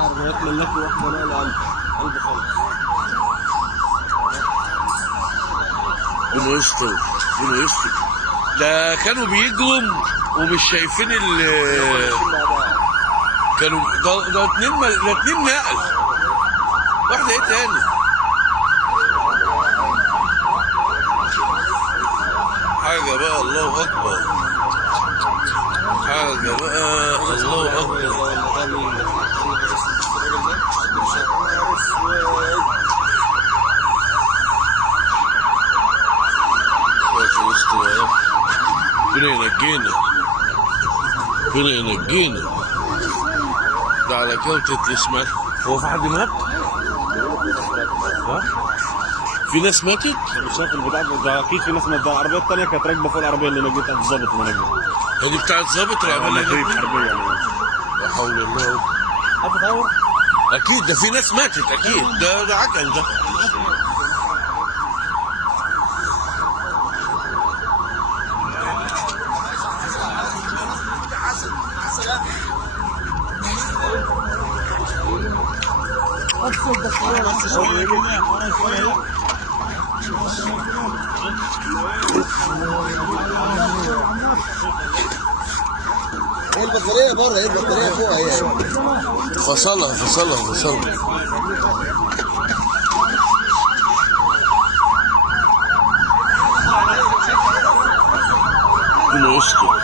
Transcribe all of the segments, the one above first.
عربيات ملاكي واحده نقله قلب خالص. ربنا يستر ربنا يستر. ده كانوا بيجروا ومش شايفين كانوا ده اتنين نقل. واحده ايه تاني؟ حاجه بقى الله اكبر. حاجه بقى الله اكبر. ربنا ينجينا ربنا ينجينا. ده على كارتة الاسماك. هو في حد مات؟ ها؟ في ناس ماتت؟ مش شايف البتاع ده اكيد في ناس ماتت. ده العربيه الثانيه كانت راكبه فوق العربيه اللي نجت الظابط اللي نجت. هذه بتاعت ظابط العربيه اللي حربيه يعني. لا حول الله. هتدور؟ اكيد ده في ناس ماتت اكيد. ده عجل ده. ايه البطارية بره؟ ايه البطارية فوق اهي. فصلها. ربنا يستر.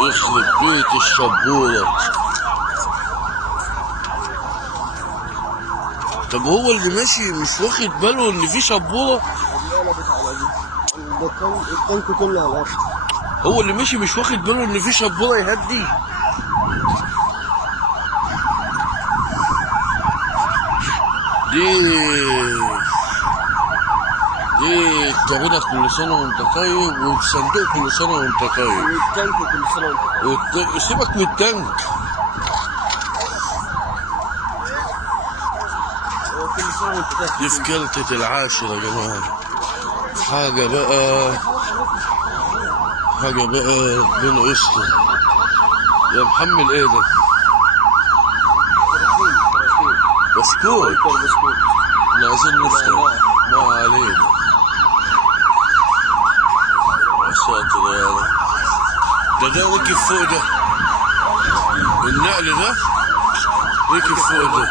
يخرب بيت الشبورة. طب هو اللي ماشي مش واخد باله ان في شبورة؟ التانك كله على الارض. هو اللي ماشي مش واخد باله ان في شبورة يهدي. دي الكابينة كل سنة وانت طيب، والصندوق كل سنة وانت طيب، والتانك كل سنة وانت سيبك من التانك. كل سنة وانت طيب. دي في كارتة العاشر يا جماعة. حاجة بقى ربنا يستر. يا محمل ايه ده؟ بسكوت. احنا عايزين نفطر. ما علينا. يا ساتر يا رب. ده ركب فوق ده. النقل ده ركب فوق ده.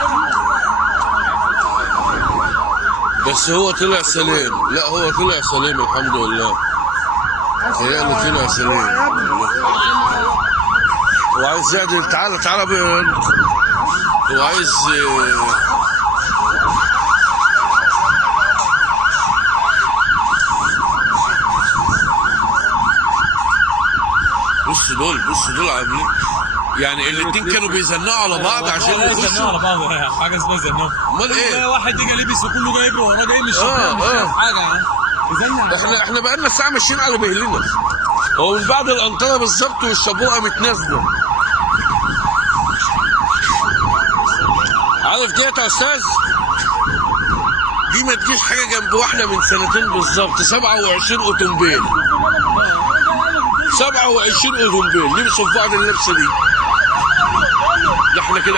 بس هو طلع سليم. لا هو طلع سليم الحمد لله. هي طلع سليم. هو عايز يعدل. تعالى هو عايز بص دول عاملين يعني الاتنين كانوا بيزنقوا على بعض عشان يزنقوا على بعض. حاجه اسمها يزنقوا. امال ايه؟ واحد يجي لبس وكله جاي يجري وراه جاي مش شايف حاجه يعني. يزنق. احنا بقالنا ساعه ماشيين على بهلنا. هو من بعد القنطره بالظبط والشبوقه متنازله. عارف ديت يا استاذ؟ دي ما تجيش حاجه جنب واحده من سنتين بالظبط. 27 اوتومبيل 27 اوتومبيل لبسوا في بعض اللبسه دي. ده احنا كده